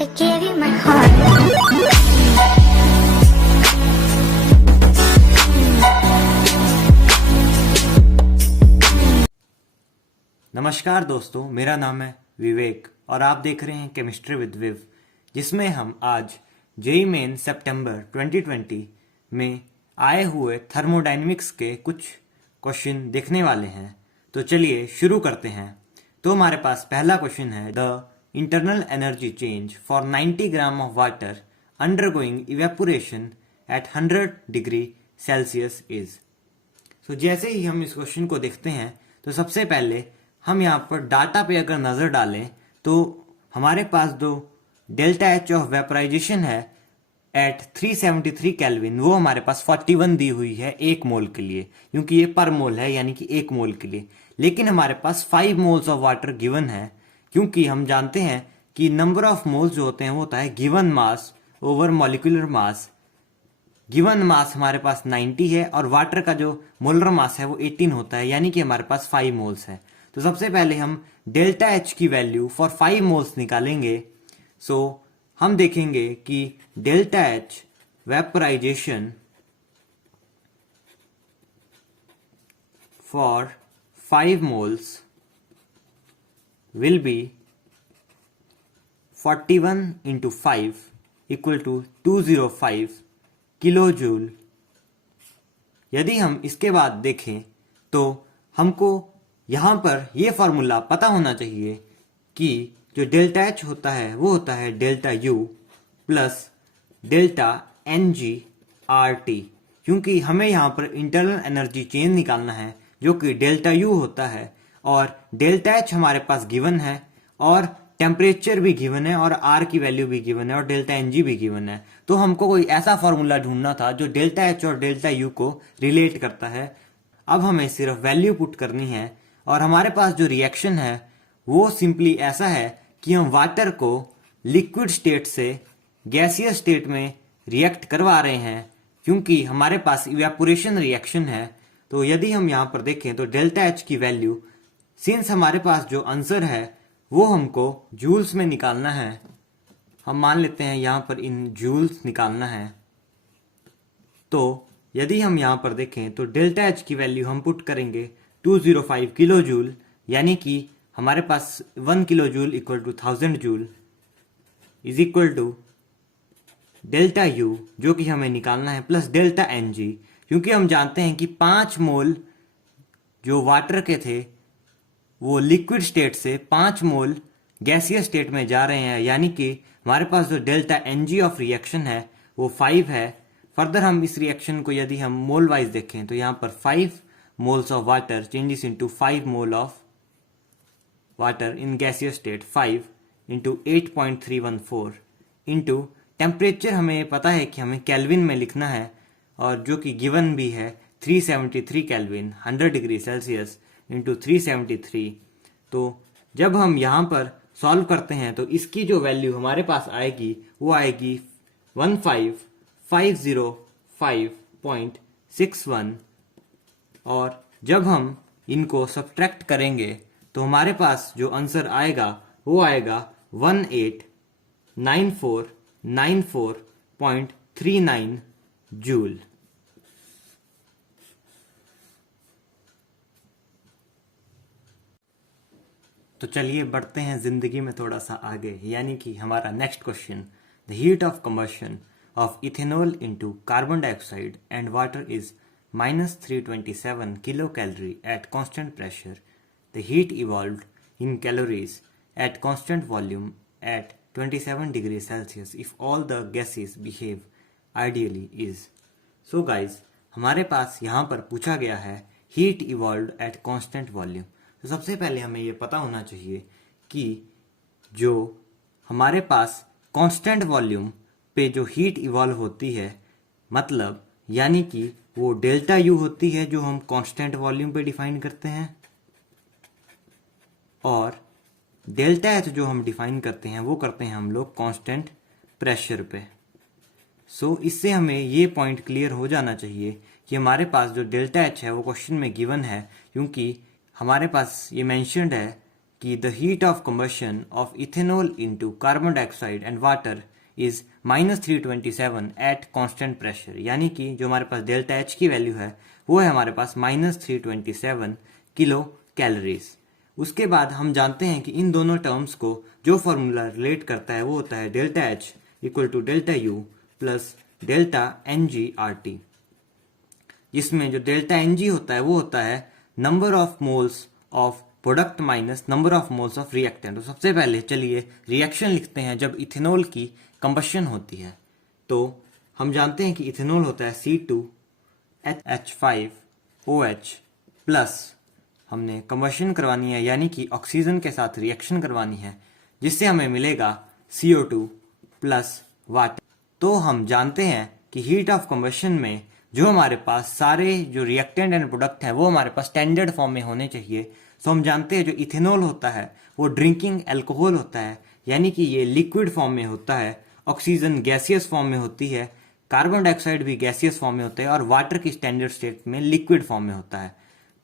I gave you my heart. नमस्कार दोस्तों, मेरा नाम है विवेक और आप देख रहे हैं केमिस्ट्री विद विव, जिसमें हम आज जेईई मेन सितंबर 2020 में आए हुए थर्मोडायनेमिक्स के कुछ क्वेश्चन देखने वाले हैं। तो चलिए शुरू करते हैं। तो हमारे पास पहला क्वेश्चन है, the internal energy change for 90 gram of water undergoing evaporation at 100 degree Celsius is. तो जैसे ही हम इस क्वेश्चन को देखते हैं तो सबसे पहले हम यहाँ पर डाटा पे अगर नज़र डालें तो हमारे पास जो डेल्टा एच ऑफ वेपराइजेशन है एट 373 केल्विन, वो हमारे पास 41 दी हुई है एक मोल के लिए, क्योंकि ये पर मोल है यानी कि एक मोल के लिए। लेकिन हमारे पास 5 मोल्स ऑफ वाटर गिवन है, क्योंकि हम जानते हैं कि नंबर ऑफ मोल्स जो होते हैं वो होता है given mass over molecular mass. Given mass हमारे पास 90 है और वाटर का जो मोलर मास है वो 18 होता है, यानी कि हमारे पास 5 मोल्स है। तो सबसे पहले हम डेल्टा एच की वैल्यू फॉर 5 मोल्स निकालेंगे। सो हम देखेंगे कि delta H vaporization for 5 moles will be 41 into 5 equal to 205 kilo joule. यदि हम इसके बाद देखें तो हमको यहाँ पर ये फार्मूला पता होना चाहिए कि जो डेल्टा एच होता है वो होता है delta U plus delta N G R T, क्योंकि हमें यहाँ पर इंटरनल एनर्जी चेंज निकालना है जो कि डेल्टा यू होता है, और डेल्टा एच हमारे पास गिवन है और टेम्परेचर भी गिवन है और आर की वैल्यू भी गिवन है और डेल्टा एन जी भी गिवन है। तो हमको कोई ऐसा फार्मूला ढूंढना था जो डेल्टा एच और डेल्टा यू को रिलेट करता है। अब हमें सिर्फ वैल्यू पुट करनी है और हमारे पास जो रिएक्शन है वो सिंपली ऐसा है कि हम वाटर को लिक्विड स्टेट से गैसियस स्टेट में रिएक्ट करवा रहे हैं, क्योंकि हमारे पास इवेपोरेशन रिएक्शन है। तो यदि हम यहाँ पर देखें तो डेल्टा एच की वैल्यू, सिंस हमारे पास जो आंसर है वो हमको जूल्स में निकालना है, हम मान लेते हैं यहाँ पर इन जूल्स निकालना है। तो यदि हम यहाँ पर देखें तो डेल्टा एच की वैल्यू हम पुट करेंगे 205 किलो जूल, यानी कि हमारे पास 1 kilo joule equal to 1000 joule is equal to delta U जो कि हमें निकालना है प्लस डेल्टा एन जी, क्योंकि हम जानते हैं कि 5 मोल जो वाटर के थे वो लिक्विड स्टेट से 5 मोल गैसियस स्टेट में जा रहे हैं, यानी कि हमारे पास जो delta N G of reaction है वो 5 है। फर्दर हम इस रिएक्शन को यदि हम मोल वाइज देखें तो यहाँ पर 5 moles of water changes into 5 mole of water in gaseous state 5 into 8.314 into temperature हमें पता है कि हमें केल्विन में लिखना है और जो कि गिवन भी है 373 केल्विन 100 डिग्री सेल्सियस इंटू 373। तो जब हम यहाँ पर सॉल्व करते हैं तो इसकी जो वैल्यू हमारे पास आएगी वो आएगी 15505.61, और जब हम इनको सब्ट्रैक्ट करेंगे तो हमारे पास जो आंसर आएगा वो आएगा 189494.39 जूल। तो चलिए बढ़ते हैं जिंदगी में थोड़ा सा आगे, यानी कि हमारा next question, the heat of combustion of ethanol into carbon dioxide and water is -327 kilocalorie at constant pressure. The heat evolved in calories at constant volume at 27 degrees Celsius if all the gases behave ideally is. So guys, हमारे पास यहाँ पर पूछा गया है heat evolved at constant volume। तो सबसे पहले हमें ये पता होना चाहिए कि जो हमारे पास constant volume पे जो heat evolve होती है, मतलब यानी कि वो डेल्टा यू होती है जो हम कांस्टेंट वॉल्यूम पे डिफाइन करते हैं, और डेल्टा एच जो हम डिफाइन करते हैं वो करते हैं हम लोग कांस्टेंट प्रेशर पे। सो इससे हमें ये पॉइंट क्लियर हो जाना चाहिए कि हमारे पास जो डेल्टा एच है वो क्वेश्चन में गिवन है, क्योंकि हमारे पास ये मेंशन्ड है कि the heat of combustion of ethanol into carbon dioxide and water is -327 eight constant pressure, यानी कि जो हमारे पास डेल्टा एच की वैल्यू है वो है हमारे पास -327 किलो कैलोरीज। उसके बाद हम जानते हैं कि इन दोनों टर्म्स को जो फॉर्मूला रिलेट करता है वो होता है delta H equal to delta U plus delta N G R T, जिसमें जो डेल्टा एन जी होता है वो होता है number of moles of product minus number of moles of reactant. तो सबसे पहले चलिए रिएक्शन लिखते हैं जब इथेनॉल की कंबशन होती है। तो हम जानते हैं कि इथेनॉल होता है C2H5OH प्लस हमने कंबशन करवानी है यानी कि ऑक्सीजन के साथ रिएक्शन करवानी है, जिससे हमें मिलेगा CO2 प्लस वाटर। तो हम जानते हैं कि हीट ऑफ कंबशन में जो हमारे पास सारे जो रिएक्टेंट एंड प्रोडक्ट है वो हमारे पास स्टैंडर्ड फॉर्म में होने चाहिए। तो हम जानते हैं जो इथेनॉल होता है वो ड्रिंकिंग एल्कोहल होता है, यानी कि ये लिक्विड फॉर्म में होता है, ऑक्सीजन गैसियस फॉर्म में होती है, कार्बन डाइऑक्साइड भी गैसियस फॉर्म में होता है और वाटर की स्टैंडर्ड स्टेट में लिक्विड फॉर्म में होता है।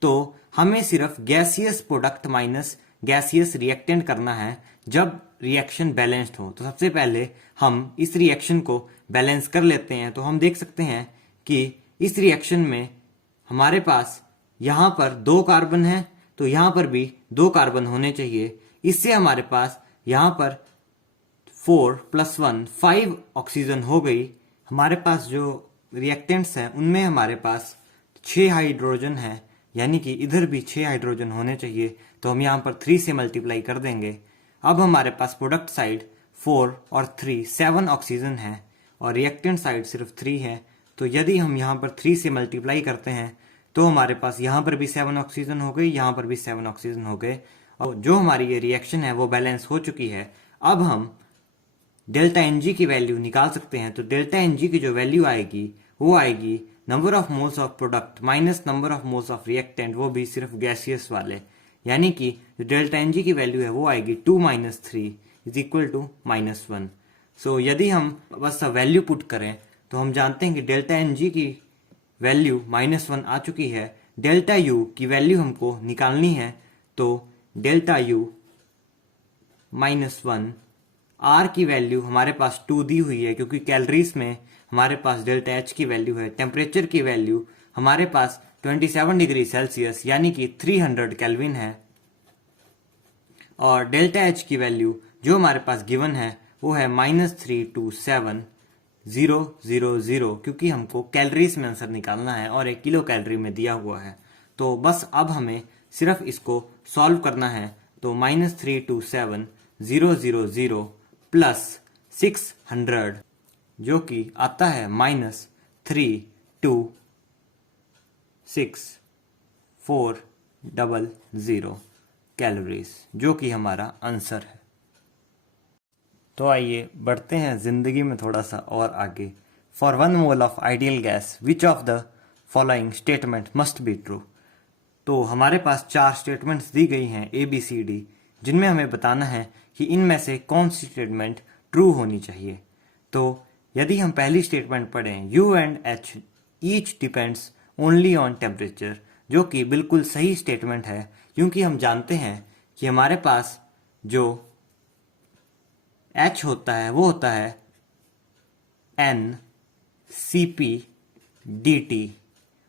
तो हमें सिर्फ gaseous product minus gaseous reactant करना है जब रिएक्शन बैलेंस्ड हो। तो सबसे पहले हम इस रिएक्शन को बैलेंस कर लेते हैं। तो हम देख सकते हैं कि इस रिएक्शन में हमारे पास यहाँ पर 2 कार्बन है, तो यहाँ पर भी 2 कार्बन होने चाहिए। इससे हमारे पास यहाँ पर 4 + 1 5 ऑक्सीजन हो गई। हमारे पास जो रिएक्टेंट्स हैं उनमें हमारे पास 6 हाइड्रोजन है, यानी कि इधर भी 6 हाइड्रोजन होने चाहिए। तो हम यहाँ पर 3 से मल्टीप्लाई कर देंगे। अब हमारे पास प्रोडक्ट साइड 4 और 3 7 ऑक्सीजन है और रिएक्टेंट साइड सिर्फ 3 है। तो यदि हम यहाँ पर 3 से मल्टीप्लाई करते हैं तो हमारे पास यहाँ पर भी 7 ऑक्सीजन हो गई, यहाँ पर भी 7 ऑक्सीजन हो गए और जो हमारी ये रिएक्शन है वो बैलेंस हो चुकी है। अब हम डेल्टा एन जी की वैल्यू निकाल सकते हैं। तो डेल्टा एन जी की जो वैल्यू आएगी वो आएगी number of moles of product minus number of moles of reactant, वो भी सिर्फ गैसियस वाले, यानी कि जो डेल्टा एन जी की वैल्यू है वो आएगी 2 - 3 इज इक्वल टू -1। सो यदि हम बस वैल्यू पुट करें तो हम जानते हैं कि डेल्टा एन जी की वैल्यू -1 आ चुकी है। डेल्टा यू की वैल्यू हमको निकालनी है, तो डेल्टा यू -1, आर की वैल्यू हमारे पास 2 दी हुई है क्योंकि कैलोरीज में हमारे पास डेल्टा एच की वैल्यू है। टेम्परेचर की वैल्यू हमारे पास 27 डिग्री सेल्सियस यानी कि 300 केल्विन है और डेल्टा एच की वैल्यू जो हमारे पास गिवन है वो है -327,000 क्योंकि हमको कैलोरीज में आंसर निकालना है और 1 किलो कैलोरी में दिया हुआ है। तो बस अब हमें सिर्फ इसको सॉल्व करना है। तो -327,000 प्लस 600 जो कि आता है -326,400 कैलोरीज, जो कि हमारा आंसर है। तो आइए बढ़ते हैं जिंदगी में थोड़ा सा और आगे। For 1 mole of ideal gas which of the following statement must be true. तो हमारे पास 4 स्टेटमेंट्स दी गई हैं ABCD, जिनमें हमें बताना है कि इनमें से कौन सी स्टेटमेंट ट्रू होनी चाहिए। तो यदि हम पहली स्टेटमेंट पढ़ें U and H each depends only on temperature, जो कि बिल्कुल सही स्टेटमेंट है क्योंकि हम जानते हैं कि हमारे पास जो H होता है वो होता है NCP/dt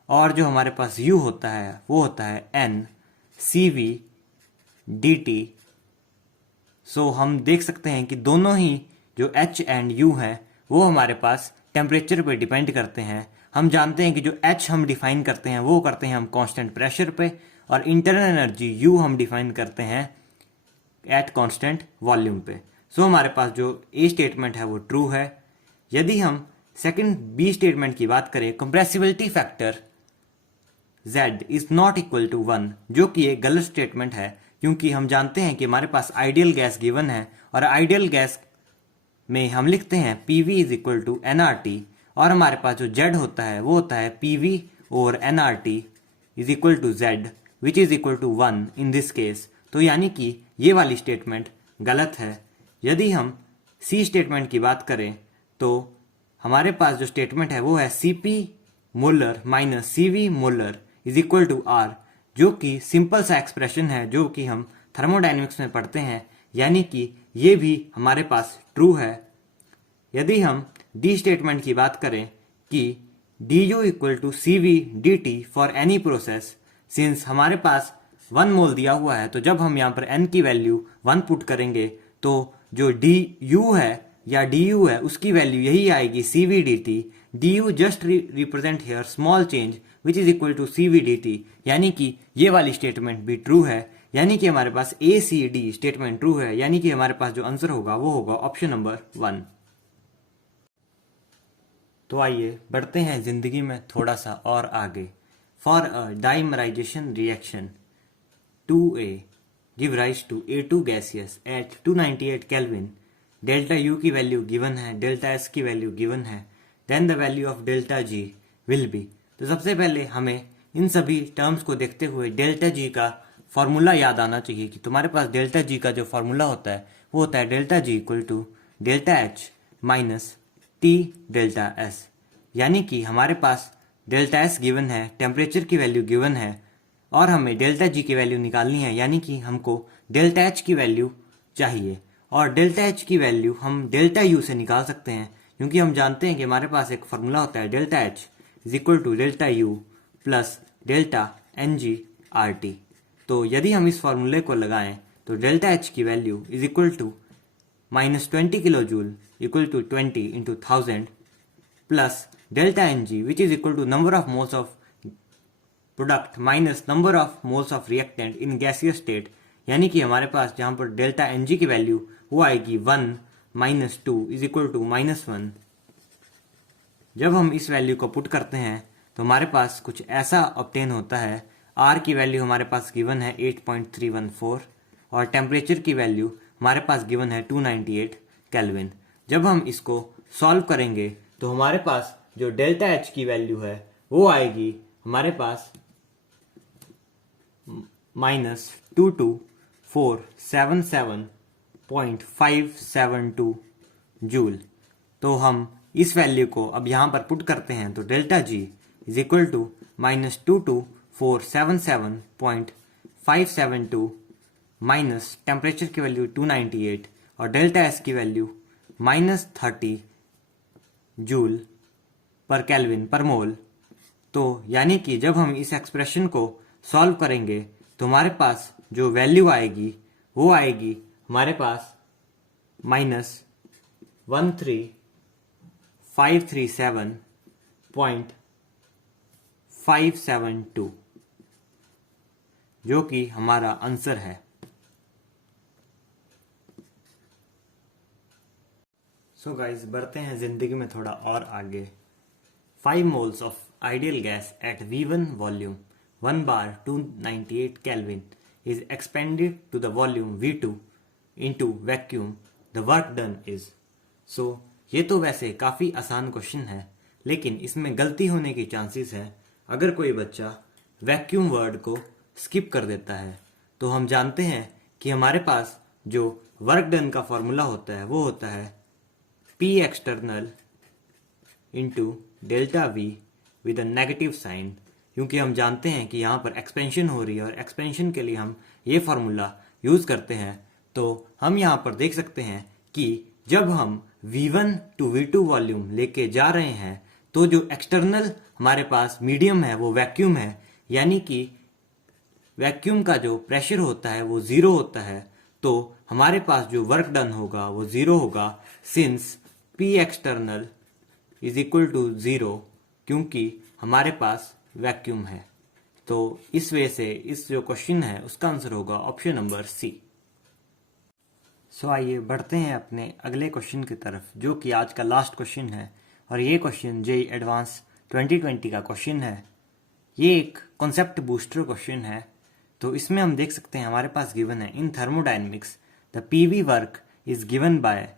और जो हमारे पास U होता है वो होता है NCV/dt। सो हम देख सकते हैं कि दोनों ही जो H एंड U हैं वो हमारे पास टेम्परेचर पे डिपेंड करते हैं। हम जानते हैं कि जो H हम डिफाइन करते हैं वो करते हैं हम कांस्टेंट प्रेशर पे और इंटरनल एनर्जी U हम डिफाइन करते हैं एट कांस्टेंट वॉल्यूम पे। सो हमारे पास जो A स्टेटमेंट है वो ट्रू है। यदि हम सेकंड B स्टेटमेंट की बात करें, compressibility factor Z is not equal to 1, जो कि एक गलत स्टेटमेंट है क्योंकि हम जानते हैं कि हमारे पास आइडियल गैस गिवन है और आइडियल गैस में हम लिखते हैं PV is equal to nRT और हमारे पास जो Z होता है वो होता है PV और nRT is equal to Z which is equal to 1 in this case. तो यानी कि ये वाली स्टेटमेंट गलत है। यदि हम C स्टेटमेंट की बात करें तो हमारे पास जो स्टेटमेंट है वो है CP molar minus CV molar is equal to R, जो कि सिंपल सा एक्सप्रेशन है जो कि हम थर्मोडायनेमिक्स में पढ़ते हैं, यानी कि ये भी हमारे पास ट्रू है। यदि हम डी स्टेटमेंट की बात करें कि du equal to C V D T for any process, since हमारे पास 1 मोल दिया हुआ है, तो जब हम यहाँ पर n की वैल्यू 1 पुट करेंगे तो जो du है या du है उसकी वैल्यू यही आएगी C V D T. du just represent here small change which is equal to C V D T, यानी कि ये वाली स्टेटमेंट भी ट्रू है, यानी कि हमारे पास ए सी डी स्टेटमेंट ट्रू है, यानी कि हमारे पास जो आंसर होगा वो होगा ऑप्शन नंबर 1। तो आइए बढ़ते हैं जिंदगी में थोड़ा सा और आगे। For a dimerization reaction 2A give rise to A2 gaseous at 298 kelvin, delta U की वैल्यू गिवन है, डेल्टा S की वैल्यू गिवन है, then the value of delta G will be. तो सबसे पहले हमें इन सभी टर्म्स को देखते हुए डेल्टा G का फॉर्मूला याद आना चाहिए कि तुम्हारे पास डेल्टा G का जो फॉर्मूला होता है वो होता है delta G equal to delta H minus T delta S, यानी कि हमारे पास डेल्टा S गिवन है, टेम्परेचर की वैल्यू गिवन है और हमें डेल्टा G की वैल्यू निकालनी है, यानी कि हमको डेल्टा H की वैल्यू चाहिए। और डेल्टा H की वैल्यू हम डेल्टा U से निकाल सकते हैं, क्योंकि हम जानते हैं कि हमारे पास एक फॉर्मूला होता है delta H is equal to delta U plus delta NG/RT। तो यदि हम इस फॉर्मूले को लगाएं तो डेल्टा H की value is equal to -20 kilo joule equal to 20 into 1000 plus delta NG which is equal to number of moles of product minus number of moles of reactant in gaseous state, यानी कि हमारे पास जहां पर delta NG की value वो आएगी 1 minus 2 is equal to -1। जब हम इस वैल्यू को पुट करते हैं तो हमारे पास कुछ ऐसा ऑब्टेन होता है। R की वैल्यू हमारे पास गिवन है 8.314 और टेम्परेचर की वैल्यू हमारे पास गिवन है 298 केल्विन। जब हम इसको सॉल्व करेंगे तो हमारे पास जो डेल्टा H की वैल्यू है वो आएगी हमारे पास -22477.572 जूल। तो हम इस वैल्यू को अब यहाँ पर पुट करते हैं तो delta G is equal to -22477.572 minus temperature की वैल्यू 298 और डेल्टा S की value -30 joule per kelvin per mole. तो यानी कि जब हम इस एक्सप्रेशन को सॉल्व करेंगे तो हमारे पास जो वैल्यू आएगी वो आएगी हमारे पास -13537.572, जो कि हमारा आंसर है। सो गाइस बढ़ते हैं जिंदगी में थोड़ा और आगे। 5 moles of ideal gas at V1 volume 1 bar 298 Kelvin is expanded to the volume V2 into vacuum. The work done is. So ये तो वैसे काफ़ी आसान क्वेश्चन है, लेकिन इसमें गलती होने की चांसेस है अगर कोई बच्चा वैक्यूम वर्ड को स्किप कर देता है। तो हम जानते हैं कि हमारे पास जो वर्क डन का फॉर्मूला होता है वो होता है P external into delta V with a negative sign, क्योंकि हम जानते हैं कि यहाँ पर एक्सपेंशन हो रही है और एक्सपेंशन के लिए हम ये फार्मूला यूज़ करते हैं। तो हम यहाँ पर देख सकते हैं कि जब हम V1 टू V2 वॉल्यूम लेके जा रहे हैं तो जो एक्सटर्नल हमारे पास मीडियम है वो वैक्यूम है, यानी कि वैक्यूम का जो प्रेशर होता है वो ज़ीरो होता है। तो हमारे पास जो वर्क डन होगा वो ज़ीरो होगा, since P external is equal to zero, क्योंकि हमारे पास वैक्यूम है। तो इस वजह से इस जो क्वेश्चन है उसका आंसर होगा ऑप्शन नंबर सी। सो आइए बढ़ते हैं अपने अगले क्वेश्चन की तरफ, जो कि आज का लास्ट क्वेश्चन है और ये क्वेश्चन जेईई एडवांस 2020 का क्वेश्चन है। ये एक कॉन्सेप्ट बूस्टर क्वेश्चन है। तो इसमें हम देख सकते हैं हमारे पास गिवन है in thermodynamics the PV work is given by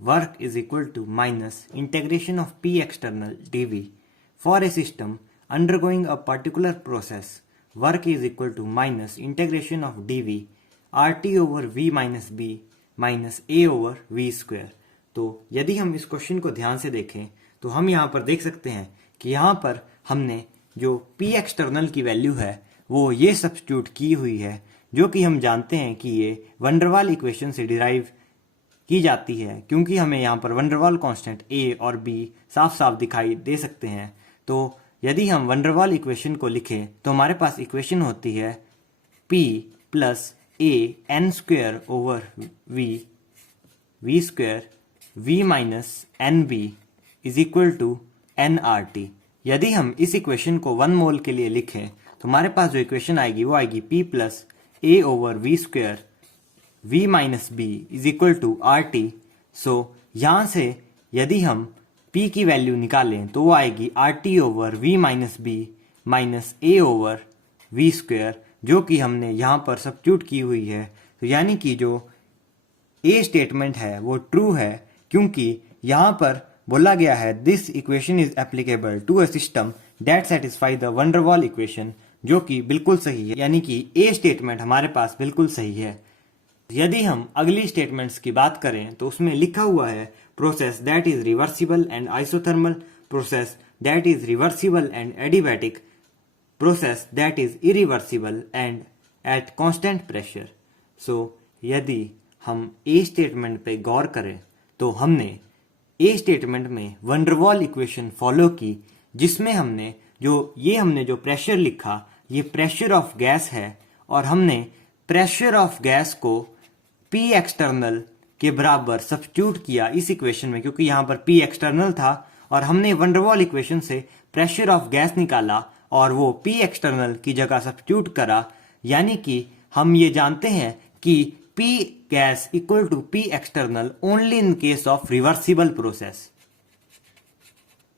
work is equal to minus integration of P external dV for a system undergoing a particular process. Work is equal to minus integration of dV RT over V minus B minus A over V square. तो यदि हम इस question को ध्यान से देखें तो हम यहाँ पर देख सकते हैं कि यहाँ पर हमने जो P एक्सटर्नल की वैल्यू है वो ये सब्स्टिट्यूट की हुई है जो कि हम जानते हैं कि ये वंडरवाल इक्वेशन से डिराइव की जाती है, क्योंकि हमें यहाँ पर वंडरवाल कांस्टेंट ए और बी साफ साफ दिखाई दे सकते हैं। तो यदि हम वंडरवाल इक्वेशन को लिखें तो हमारे पास इक्वेशन होती है p plus A N square over V square v minus N B is equal to N R T. यदि हम इस इक्वेशन को 1 मोल के लिए लिखें तो हमारे पास जो इक्वेशन आएगी वो आएगी p plus A over V square v minus B is equal to R T. So यहाँ से यदि हम p की वैल्यू निकालें तो वो आएगी R T over V minus B minus A over V square, जो कि हमने यहाँ पर सब्स्टिट्यूट की हुई है। तो यानी कि जो ए स्टेटमेंट है वो ट्रू है, क्योंकि यहाँ पर बोला गया है this equation is applicable to a system that satisfy the van der Waals equation, जो कि बिल्कुल सही है। यानी कि ए स्टेटमेंट हमारे पास बिल्कुल सही है। यदि हम अगली स्टेटमेंट्स की बात करें तो उसमें लिखा हुआ है process that is reversible and isothermal, process that is reversible and adiabatic, process that is irreversible and at constant pressure. So यदि हम ए स्टेटमेंट पे गौर करें तो हमने ए स्टेटमेंट में वंडरवाल इक्वेशन फॉलो की, जिसमें हमने जो प्रेशर लिखा ये प्रेशर ऑफ गैस है, और हमने प्रेशर ऑफ गैस को P एक्सटर्नल के बराबर सब्स्टिट्यूट किया इस इक्वेशन में, क्योंकि यहाँ पर P एक्सटर्नल था और हमने वंडरवाल इक्वेशन से प्रेशर ऑफ गैस निकाला और वो P एक्सटर्नल की जगह सब्स्टिट्यूट करा। यानी कि हम ये जानते हैं कि P gas equal to P external only in case of reversible process.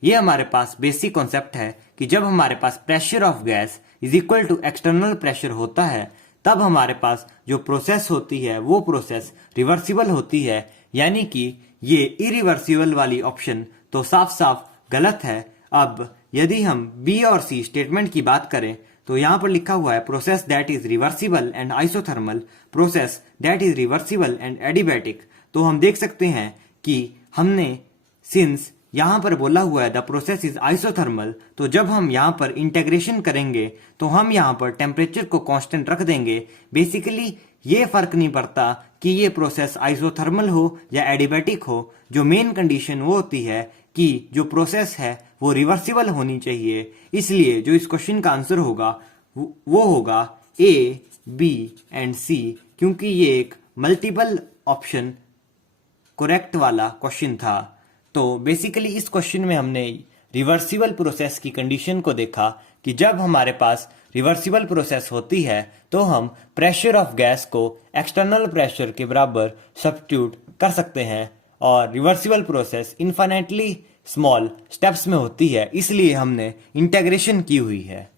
ये हमारे पास बेसिक कॉन्सेप्ट है कि जब हमारे पास pressure of gas is equal to external pressure होता है तब हमारे पास जो प्रोसेस होती है वो प्रोसेस रिवर्सिबल होती है। यानी कि ये इरिवर्सिबल वाली ऑप्शन तो साफ साफ गलत है। अब यदि हम बी और सी स्टेटमेंट की बात करें तो यहाँ पर लिखा हुआ है process that is reversible and isothermal, process that is reversible and adiabatic. तो हम देख सकते हैं कि हमने सिंस यहाँ पर बोला हुआ है द प्रोसेस इज आइसोथर्मल, तो जब हम यहाँ पर इंटीग्रेशन करेंगे तो हम यहाँ पर टेम्परेचर को कांस्टेंट रख देंगे। बेसिकली ये फर्क नहीं पड़ता कि ये प्रोसेस आइसोथर्मल हो या एडिबैटिक हो, जो मेन कंडीशन वो होती है कि जो प्रोसेस है वो रिवर्सिबल होनी चाहिए। इसलिए जो इस क्वेश्चन का आंसर होगा वो होगा ए, बी एंड सी, क्योंकि ये एक मल्टीपल ऑप्शन करेक्ट वाला क्वेश्चन था। तो बेसिकली इस क्वेश्चन में हमने रिवर्सिबल प्रोसेस की कंडीशन को देखा कि जब हमारे पास रिवर्सिबल प्रोसेस होती है तो हम प्रेशर ऑफ गैस को एक्सटर्नल प्रेशर के बराबर सब्स्टिट्यूट कर सकते हैं, और reversible process infinitely small steps में होती है, इसलिए हमने इंटीग्रेशन की हुई है।